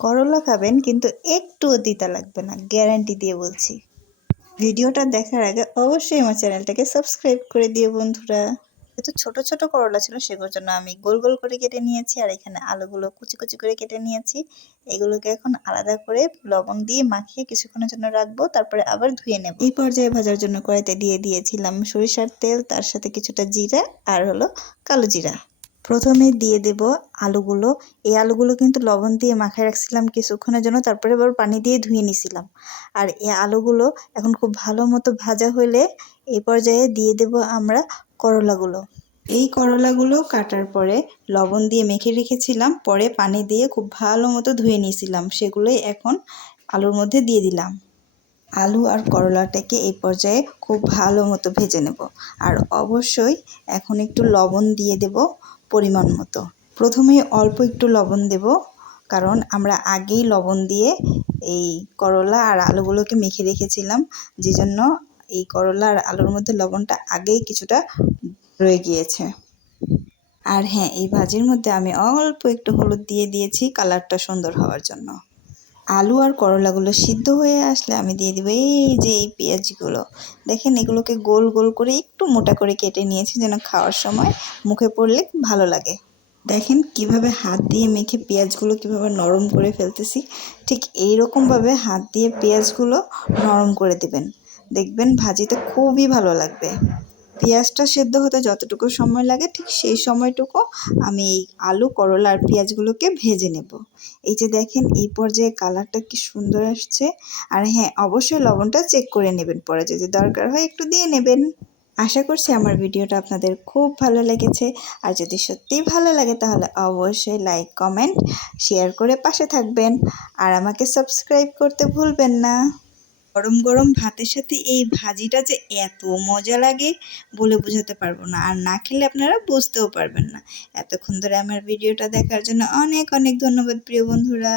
করলা খাবেন কিন্তু একটুও তিতা লাগবে না, গ্যারান্টি দিয়ে বলছি। ভিডিওটা দেখার আগে অবশ্যই আমার চ্যানেলটাকে সাবস্ক্রাইব করে দিও বন্ধুরা। যেহেতু ছোট ছোট করলা ছিল সেগুলোর জন্য আমি গোল গোল করে কেটে নিয়েছি, আর এখানে আলুগুলো কুচি কুচি করে কেটে নিয়েছি। এগুলোকে এখন আলাদা করে লবণ দিয়ে মাখিয়ে কিছুক্ষণের জন্য রাখবো, তারপরে আবার ধুয়ে নেব। এই পর্যায়ে ভাজার জন্য কড়াইতে দিয়ে দিয়েছিলাম সরিষার তেল, তার সাথে কিছুটা জিরা আর হলো কালো জিরা। প্রথমে দিয়ে দেব আলুগুলো। এই আলুগুলো কিন্তু লবণ দিয়ে মাখায় রাখছিলাম কিছুক্ষণের জন্য, তারপরে আবার পানি দিয়ে ধুয়ে নিছিলাম। আর এই আলুগুলো এখন খুব ভালো মতো ভাজা হলে এই পর্যায়ে দিয়ে দেব আমরা করলাগুলো। এই করলাগুলো কাটার পরে লবণ দিয়ে মেখে রেখেছিলাম, পরে পানি দিয়ে খুব ভালো মতো ধুয়ে নিয়েছিলাম, সেগুলোই এখন আলুর মধ্যে দিয়ে দিলাম। আলু আর করলাটাকে এই পর্যায়ে খুব ভালো মতো ভেজে নেব। আর অবশ্যই এখন একটু লবণ দিয়ে দেব পরিমাণ মতো। প্রথমে অল্প একটু লবণ দেব, কারণ আমরা আগেই লবণ দিয়ে এই করলা আর আলুগুলোকে মেখে রেখেছিলাম, যে জন্য এই করলা আর আলুর মধ্যে লবণটা আগেই কিছুটা রয়ে গিয়েছে। আর হ্যাঁ, এই ভাজির মধ্যে আমি অল্প একটু হলুদ দিয়ে দিয়েছি কালারটা সুন্দর হওয়ার জন্য। আলু আর করলাগুলো সিদ্ধ হয়ে আসলে আমি দিয়ে দেবো এই পেঁয়াজগুলো। দেখেন এগুলোকে গোল গোল করে একটু মোটা করে কেটে নিয়েছি, যেন খাওয়ার সময় মুখে পড়লে ভালো লাগে। দেখেন কিভাবে হাত দিয়ে মেখে পেঁয়াজগুলো কিভাবে নরম করে ফেলতেছি। ঠিক এইরকমভাবে হাত দিয়ে পেঁয়াজগুলো নরম করে দেবেন, দেখবেন ভাজিতে খুবই ভালো লাগবে। পেঁয়াজটা সেদ্ধ হতে যতটুকু সময় লাগে ঠিক সেই সময়টুকু আমি এই আলু, করলা আর পেঁয়াজগুলোকে ভেজে নেব। এই যে দেখেন এই পর্যায়ে কালারটা কি সুন্দর আসছে। আর হ্যাঁ, অবশ্যই লবণটা চেক করে নেবেন, পরে যদি দরকার হয় একটু দিয়ে নেবেন। আশা করছি আমার ভিডিওটা আপনাদের খুব ভালো লেগেছে। আর যদি সত্যিই ভালো লাগে তাহলে অবশ্যই লাইক, কমেন্ট, শেয়ার করে পাশে থাকবেন। আর আমাকে সাবস্ক্রাইব করতে ভুলবেন না। গরম গরম ভাতের সাথে এই ভাজিটা যে এত মজা লাগে বলে বোঝাতে পারবো না, আর না খেলে আপনারা বুঝতেও পারবেন না। এতক্ষণ ধরে আমার ভিডিওটা দেখার জন্য অনেক অনেক ধন্যবাদ প্রিয় বন্ধুরা।